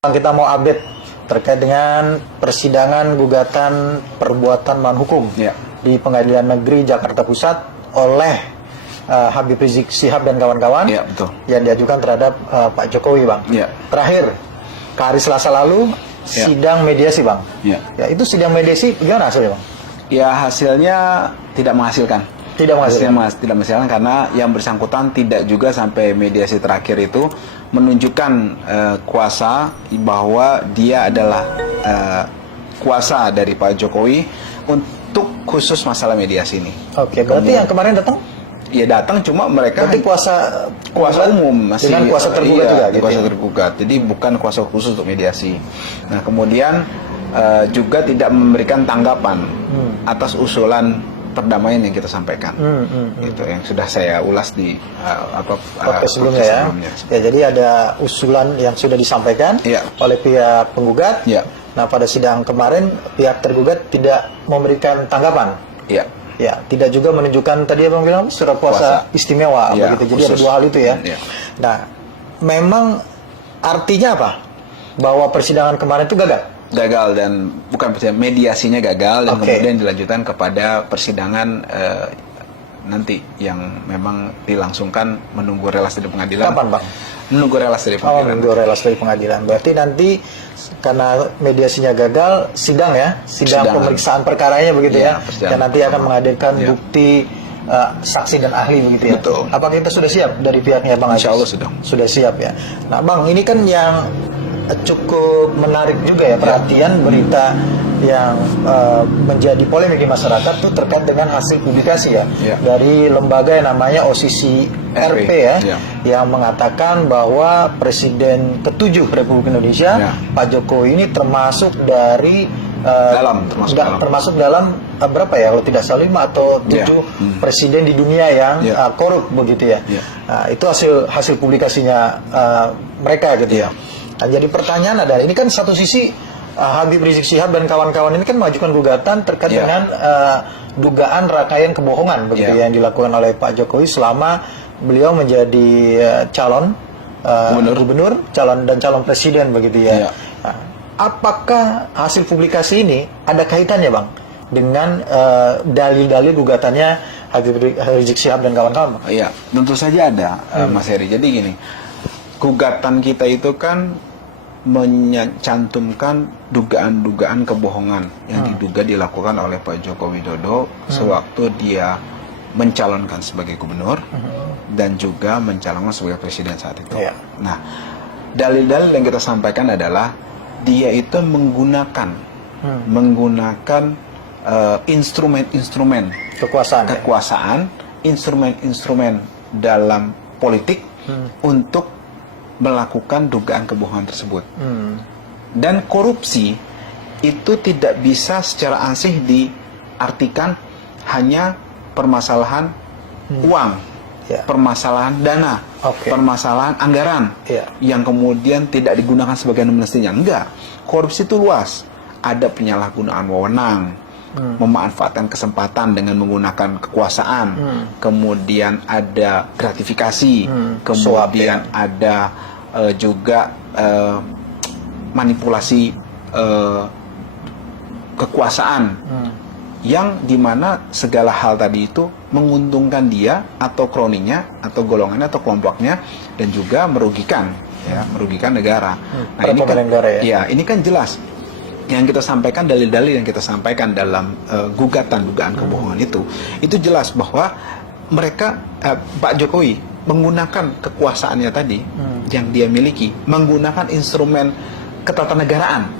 Kita mau update terkait dengan persidangan gugatan perbuatan melawan hukum di Pengadilan Negeri Jakarta Pusat oleh Habib Rizik Syihab dan kawan-kawan yang diajukan terhadap Pak Jokowi, Bang. Terakhir, hari Selasa lalu sidang mediasi, Bang. Ya, itu sidang mediasi gimana hasilnya, Bang? Ya, hasilnya tidak menghasilkan. Tidak menghasilkan karena yang bersangkutan tidak juga sampai mediasi terakhir itu menunjukkan kuasa bahwa dia adalah kuasa dari Pak Jokowi untuk khusus masalah mediasi ini. Oke, berarti yang kemarin datang? Ya datang, cuma mereka berarti kuasa umum masih dengan kuasa tergugat juga, gitu kuasa tergugat. Jadi bukan kuasa khusus untuk mediasi. Nah, kemudian juga tidak memberikan tanggapan atas usulan perdamaian yang kita sampaikan. Itu yang sudah saya ulas di podcast sebelumnya ya. Ya, jadi ada usulan yang sudah disampaikan oleh pihak penggugat. Nah, pada sidang kemarin pihak tergugat tidak memberikan tanggapan. Ya, tidak juga menunjukkan tadi Abang bilang surat kuasa istimewa begitu. Jadi khusus. Ada dua hal itu ya. Nah, memang artinya apa? Bahwa persidangan kemarin itu gagal dan bukan mediasinya gagal dan kemudian dilanjutkan kepada persidangan nanti yang memang dilangsungkan menunggu relas dari pengadilan. Kapan, Bang? Menunggu relas dari pengadilan. Menunggu relas dari pengadilan. Berarti nanti karena mediasinya gagal, sidang pemeriksaan perkaranya begitu ya. Dan nanti akan menghadirkan bukti saksi dan ahli begitu ya. Betul. Apakah kita sudah siap dari pihaknya, Bang? Insya Allah sudah siap ya. Nah, Bang, ini kan yang cukup menarik juga ya perhatian berita yang menjadi polemik di masyarakat itu terkait dengan hasil publikasi dari lembaga yang namanya OCCRP yang mengatakan bahwa Presiden ke-7 Republik Indonesia Pak Jokowi ini termasuk dari termasuk dalam berapa ya kalau tidak salah 5 atau 7 presiden di dunia yang korup begitu ya. Nah, itu hasil publikasinya mereka gitu ya. Nah, jadi pertanyaan adalah, ini kan satu sisi Habib Rizik Syihab dan kawan-kawan ini kan mengajukan gugatan terkait dengan dugaan rangkaian kebohongan begitu yang dilakukan oleh Pak Jokowi selama beliau menjadi calon gubernur, calon presiden begitu ya. Nah, apakah hasil publikasi ini ada kaitannya, Bang, dengan dalil-dalil gugatannya Habib Rizik Syihab dan kawan-kawan? Iya, tentu saja ada, Mas Heri. Jadi gini, gugatan kita itu kan mencantumkan dugaan-dugaan kebohongan yang diduga dilakukan oleh Pak Joko Widodo sewaktu dia mencalonkan sebagai gubernur dan juga mencalonkan sebagai presiden saat itu. Nah, dalil-dalil yang kita sampaikan adalah dia itu menggunakan instrumen-instrumen kekuasaan, instrumen-instrumen dalam politik untuk melakukan dugaan kebohongan tersebut. Dan korupsi itu tidak bisa secara ansih diartikan hanya permasalahan uang, permasalahan dana, permasalahan anggaran yang kemudian tidak digunakan sebagaimana mestinya. Enggak, korupsi itu luas. Ada penyalahgunaan wewenang, memanfaatkan kesempatan dengan menggunakan kekuasaan, kemudian ada gratifikasi, kemudian ada juga manipulasi kekuasaan yang dimana segala hal tadi itu menguntungkan dia atau kroninya atau golongannya atau kelompoknya dan juga merugikan negara. Nah, ini kan ini kan jelas yang kita sampaikan, dalil-dalil yang kita sampaikan dalam gugatan dugaan kebohongan itu jelas bahwa mereka Pak Jokowi menggunakan kekuasaannya tadi yang dia miliki, menggunakan instrumen ketatanegaraan.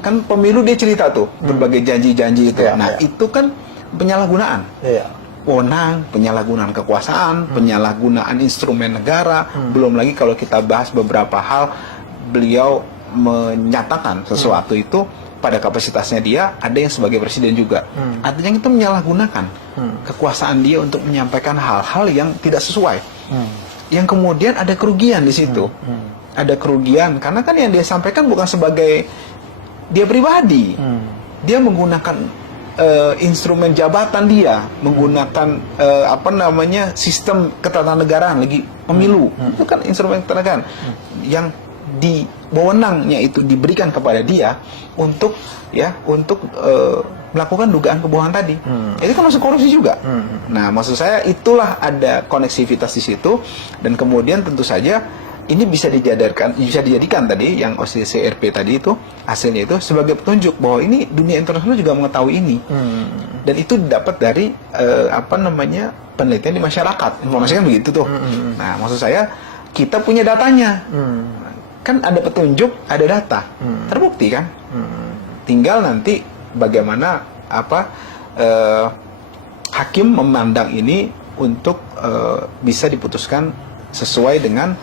Kan pemilu dia cerita tuh berbagai janji-janji itu. Nah, itu kan penyalahgunaan wewenang, penyalahgunaan kekuasaan, penyalahgunaan instrumen negara. Belum lagi kalau kita bahas beberapa hal, beliau menyatakan sesuatu itu pada kapasitasnya dia, ada yang sebagai presiden juga. Artinya itu menyalahgunakan kekuasaan dia untuk menyampaikan hal-hal yang tidak sesuai. Yang kemudian ada kerugian di situ. Ada kerugian karena kan yang dia sampaikan bukan sebagai dia pribadi. Dia menggunakan instrumen jabatan dia, menggunakan sistem ketatanegaraan lagi pemilu. Itu kan instrumen ketatanegaraan yang di wewenangnya itu diberikan kepada dia untuk melakukan dugaan kebohongan tadi. Itu kan masuk korupsi juga. Nah, maksud saya itulah ada koneksivitas di situ, dan kemudian tentu saja ini bisa dijadikan tadi yang OCCRP tadi itu hasilnya itu sebagai petunjuk bahwa ini dunia internasional juga mengetahui ini. Dan itu dapat dari penelitian di masyarakat. Informasi kan begitu tuh. Nah, maksud saya kita punya datanya. Kan ada petunjuk, ada data. Terbukti kan? Tinggal nanti bagaimana hakim memandang ini untuk bisa diputuskan sesuai dengan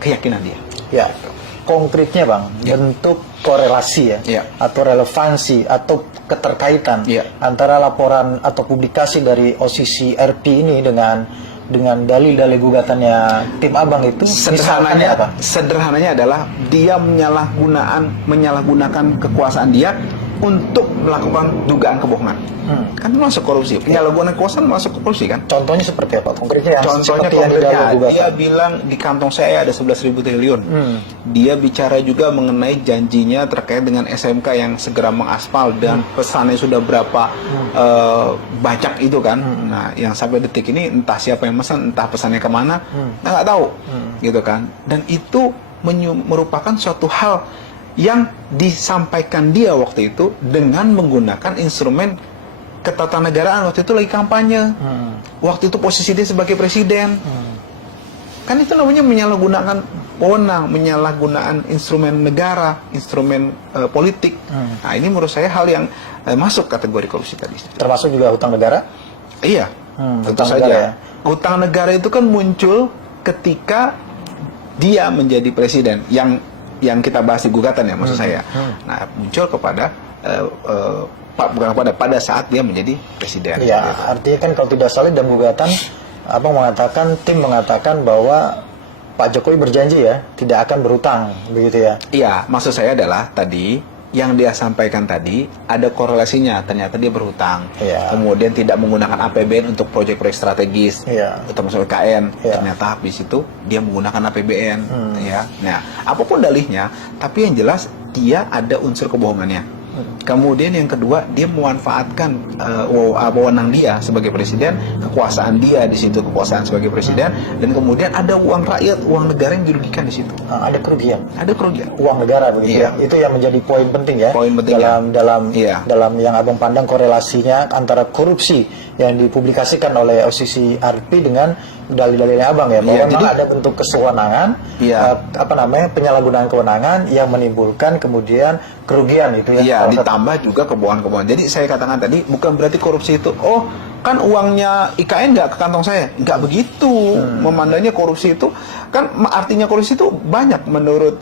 keyakinan dia. Ya, konkretnya Bang, bentuk korelasi atau relevansi atau keterkaitan antara laporan atau publikasi dari OCCRP ini dengan dalil-dalil gugatannya tim Abang itu sederhananya adalah dia menyalahgunakan kekuasaan dia untuk melakukan dugaan kebohongan. Kan itu masuk korupsi. Penyalahgunaan kekuasaan masuk korupsi kan? Contohnya seperti apa? Konkretnya dia bilang di kantong saya ada 11.000 triliun. Dia bicara juga mengenai janjinya terkait dengan SMK yang segera mengaspal dan pesannya sudah berapa banyak itu kan. Nah, yang sampai detik ini entah siapa yang pesan, entah pesannya kemana, nggak tahu, gitu kan. Dan itu merupakan suatu hal yang disampaikan dia waktu itu dengan menggunakan instrumen ketatanegaraan. Waktu itu lagi kampanye. Waktu itu posisi dia sebagai presiden. Kan itu namanya menyalahgunakan wewenang, menyalahgunakan instrumen negara, instrumen politik. Nah, ini menurut saya hal yang masuk kategori korupsi tadi. Termasuk juga hutang negara? Iya, tentu saja. Hutang negara itu kan muncul ketika dia menjadi presiden, yang kita bahas di gugatan ya, maksud saya. Nah, muncul kepada pada saat dia menjadi presiden. Ya, artinya kan kalau tidak salah dalam gugatan tim mengatakan bahwa Pak Jokowi berjanji ya tidak akan berutang, begitu ya? Iya, maksud saya adalah tadi yang dia sampaikan tadi ada korelasinya, ternyata dia berhutang. Kemudian tidak menggunakan APBN untuk proyek-proyek strategis, termasuk IKN. Ternyata habis itu dia menggunakan APBN. Nah, apapun dalihnya, tapi yang jelas dia ada unsur kebohongannya. Kemudian yang kedua, dia memanfaatkan wewenang dia sebagai presiden, kekuasaan dia di situ, kekuasaan sebagai presiden, dan kemudian ada uang rakyat, uang negara yang dirugikan di situ. Ada kerugian. Ada kerugian. Uang negara begitu. Itu yang menjadi poin penting ya. Dalam yang Abang pandang korelasinya antara korupsi yang dipublikasikan oleh OCCRP dengan dalil-dalilnya Abang ya, bahwa jadi ada bentuk kesewenangan, penyalahgunaan kewenangan yang menimbulkan kemudian kerugian itu ya. Ditambah juga kebohongan-kebohongan. Jadi saya katakan tadi bukan berarti korupsi itu kan uangnya IKN nggak ke kantong saya, nggak begitu. Memandangnya korupsi itu kan artinya korupsi itu banyak menurut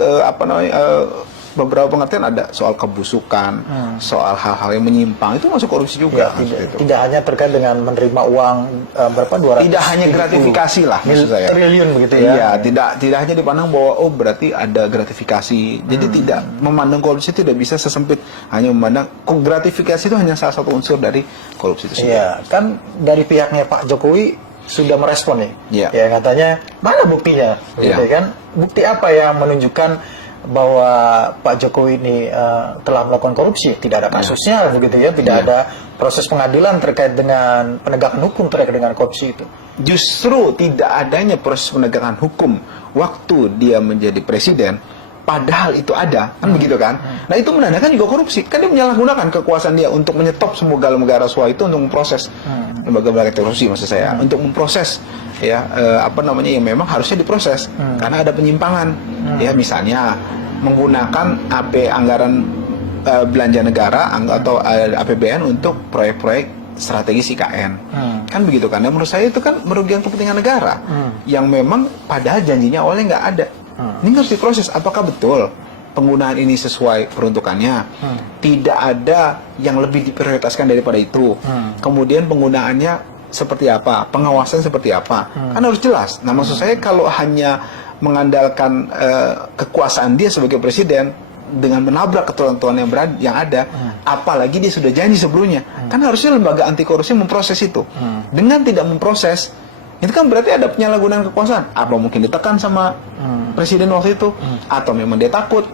beberapa pengertian, ada soal kebusukan, soal hal-hal yang menyimpang, itu masuk korupsi juga. Tidak hanya terkait dengan menerima uang berapa 200 tidak hanya gratifikasi lah maksud saya. Triliun begitu ya. Tidak hanya dipandang bahwa berarti ada gratifikasi. Jadi tidak memandang korupsi tidak bisa sesempit hanya memandang gratifikasi itu hanya salah satu unsur dari korupsi itu sendiri. Iya, kan dari pihaknya Pak Jokowi sudah merespon nih. Ya katanya mana buktinya? Gitu kan? Bukti apa yang menunjukkan bahwa Pak Jokowi ini telah melakukan korupsi? Tidak ada kasusnya begitu ya, tidak ada proses pengadilan terkait dengan penegakan hukum terkait dengan korupsi itu. Justru tidak adanya proses penegakan hukum waktu dia menjadi presiden, padahal itu ada, kan begitu kan? Nah, itu menandakan juga korupsi. Kan dia menyalahgunakan kekuasaan dia untuk menyetop semua lembaga rasuah itu untuk memproses lembaga-lembaga korupsi, maksud saya, untuk memproses yang memang harusnya diproses karena ada penyimpangan. Misalnya menggunakan anggaran belanja negara atau APBN untuk proyek-proyek strategis IKN. Kan begitu kan? Dan menurut saya itu kan merugikan kepentingan negara yang memang padahal janjinya awalnya nggak ada. Ini harus diproses, apakah betul penggunaan ini sesuai peruntukannya, tidak ada yang lebih diprioritaskan daripada itu, kemudian penggunaannya seperti apa, pengawasan seperti apa, kan harus jelas. Nah, maksud saya kalau hanya mengandalkan kekuasaan dia sebagai presiden dengan menabrak ketentuan yang ada, apalagi dia sudah janji sebelumnya, kan harusnya lembaga anti korupsi memproses itu. Dengan tidak memproses, Itu kan berarti ada penyalahgunaan kekuasaan. Apa mungkin ditekan sama presiden waktu itu, atau memang dia takut